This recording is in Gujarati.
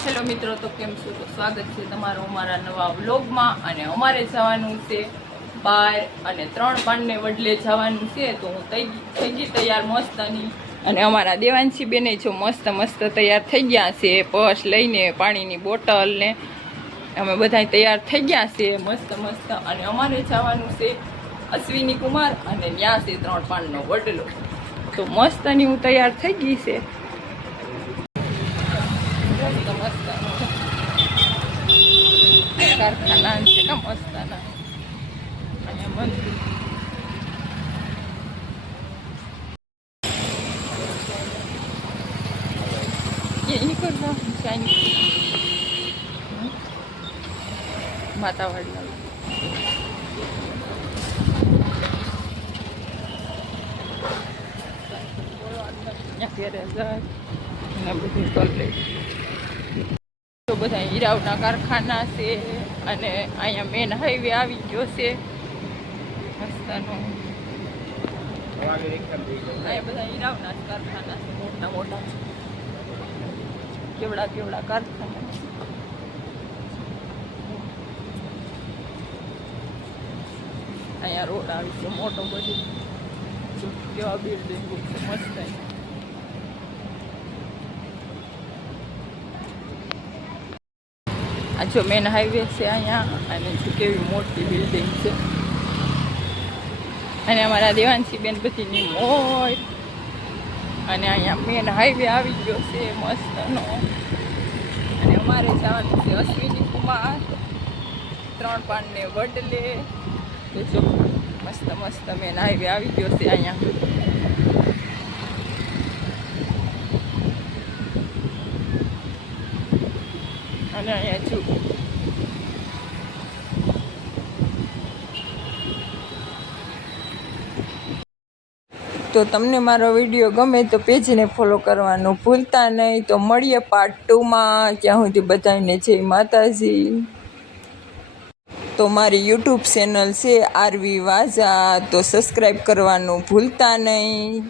હેલો મિત્રો, તો કેમ છો? તો સ્વાગત છે તમારું અમારા નવા વ્લોગમાં. અને અમારે જવાનું છે બહાર અને 3 પાનને વડલે જવાનું છે. તો હું થઈ ગઈ તૈયાર મસ્તની. અને અમારા દેવાંશી બેને જો મસ્ત તૈયાર થઈ ગયા છે, પર્સ લઈને, પાણીની બોટલ ને અમે બધા તૈયાર થઈ ગયા છે મસ્ત. અને અમારે જવાનું છે અશ્વિની કુમાર અને ત્યાં છે 3 પાનનો વડલો. તો મસ્તની હું તૈયાર થઈ ગઈ છે. કારખાના છે કે મસ્તના અહીંયા મંદિર. यही करना मातावाड़ी બધું કરી લે. તો બધા હીરાઓના કારખાના છે અને અહીંયા મેન હાઈવે આવી ગયો છે મસ્તનો. અહીંયા બધા હીરાઓના કારખાના છે, મોટા કેવડા કારખાના. અહીંયા રોડ આવી છે મોટો બધું, કેવા બિલ્ડિંગ મસ્ત. આ જો મેન હાઈવે છે અહીંયા, અને કેવી મોટી બિલ્ડિંગ છે. અને અમારા દેવાંશી બેન બધીની મોજ. અને અહીંયા મેન હાઈવે આવી ગયો છે મસ્તનો. અને અમારે જવાનું છે અશ્વિની કુમાર 3 પાનને વડલે. તો જો મસ્ત મેન હાઈવે આવી ગયો છે અહીંયા. અને અહીંયા જો તો તમને મારો વિડીયો ગમે તો પેજને ફોલો કરવાનું ભૂલતા નહીં. તો મળીએ પાર્ટ 2માં. ત્યાં સુધી બધાને જય માતાજી. તો મારી યુટ્યુબ ચેનલ છે આરવી વાઝા, તો સબસ્ક્રાઈબ કરવાનું ભૂલતા નહીં.